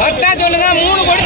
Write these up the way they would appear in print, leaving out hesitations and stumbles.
கரெக்டா சொல்லுங்க. 3 கோடி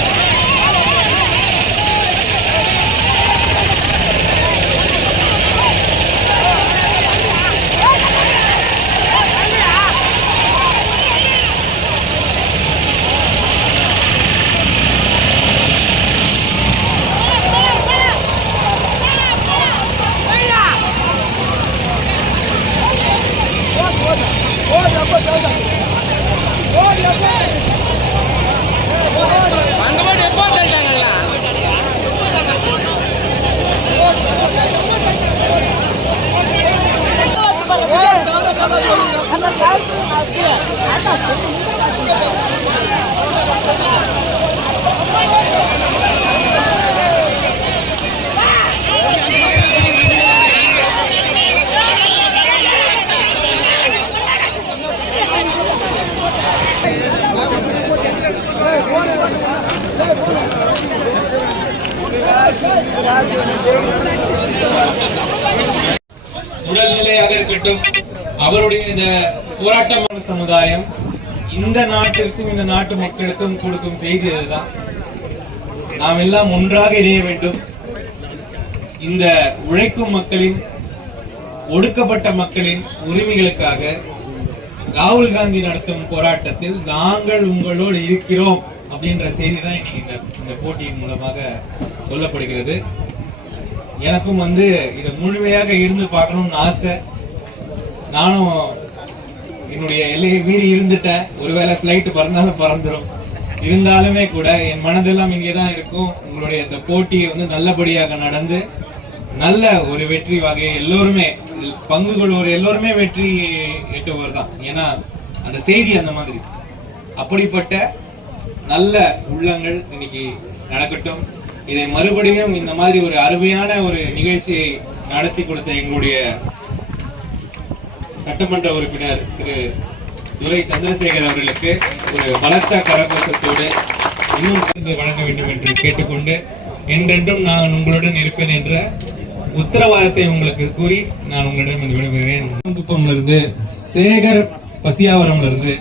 உடல்நிலையாக இருக்கட்டும், அவருடைய இந்த போராட்டம் சமுதாயம் இந்த நாட்டிற்கும் இந்த நாட்டு மக்களுக்கும் கொடுக்கும் செய்தி அதுதான். நாம் எல்லாம் ஒன்றாக இணைய வேண்டும். இந்த உழைக்கும் மக்களின், ஒடுக்கப்பட்ட மக்களின் உரிமைகளுக்காக ராகுல் காந்தி நடத்தும் போராட்டத்தில் நாங்கள் உங்களோடு இருக்கிறோம் அப்படின்ற செய்தி தான் இன்னைக்கு இந்த போட்டியின் மூலமாக சொல்லப்படுகிறது. எனக்கும் இதை முழுமையாக இருந்து பார்க்கணும்னு ஆசை. நானும் என்னுடைய எல்லையை மீறி இருந்துட்டேன். ஒருவேளை ஃப்ளைட் பறந்தாலும் பறந்துடும். இருந்தாலுமே கூட என் மனதெல்லாம் இங்கே தான் இருக்கும். உங்களுடைய இந்த போட்டியை நல்லபடியாக நடந்து நல்ல ஒரு வெற்றி வகையை எல்லோருமே பங்கு கொள்வோர் எல்லோருமே வெற்றி எட்டுவர் தான். ஏன்னா அந்த செய்தி அந்த மாதிரி. அப்படிப்பட்ட நல்ல உள்ளங்கள் இன்னைக்கு நடக்கட்டும். இதை மறுபடியும் இந்த மாதிரி ஒரு அருமையான ஒரு நிகழ்ச்சியை நடத்தி கொடுத்த எங்களுடைய சட்டமன்ற உறுப்பினர் திரு துரை சந்திரசேகர் அவர்களுக்கு ஒரு பலத்த கரகோஷத்தோடு இன்னும் வழங்க வேண்டும் என்று கேட்டுக்கொண்டு, என்றென்றும் நான் உங்களுடன் இருப்பேன் என்ற உத்தரவாதத்தை உங்களுக்கு கூறி நான் உங்களிடம் விடுபடுகிறேன். குப்பம்ல இருந்து சேகர், பசியாவரம்ல இருந்து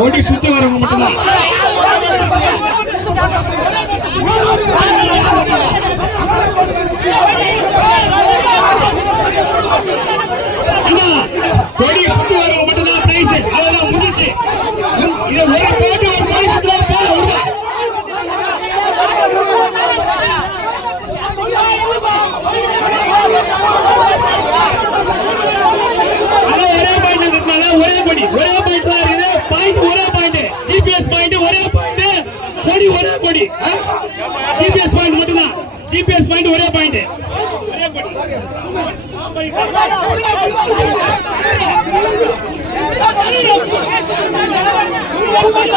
ஓடி சுத்தி வரவங்க மட்டும்தான். கோடி சுத்தி வரவங்க மட்டும்தான் பிரைஸ். அதெல்லாம் முடிஞ்சிச்சு. இதை ஒரு போட்டு ஒரு கோடி சுத்தி போல விடுதான். ஒரே பாயிண்ட் ஒரே கோடி ஒரே பாயிண்ட் தான் இருக்குது. பாயிண்ட் ஒரே பாயிண்ட், ஜிபிஎஸ் பாயிண்ட் ஒரே பாயிண்ட், கோடி ஒரே கோடி. ஜிபிஎஸ் பாயிண்ட் மட்டும்தான். ஜிபிஎஸ் பாயிண்ட் ஒரே பாயிண்ட், ஒரே கோடி.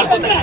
எத்தனை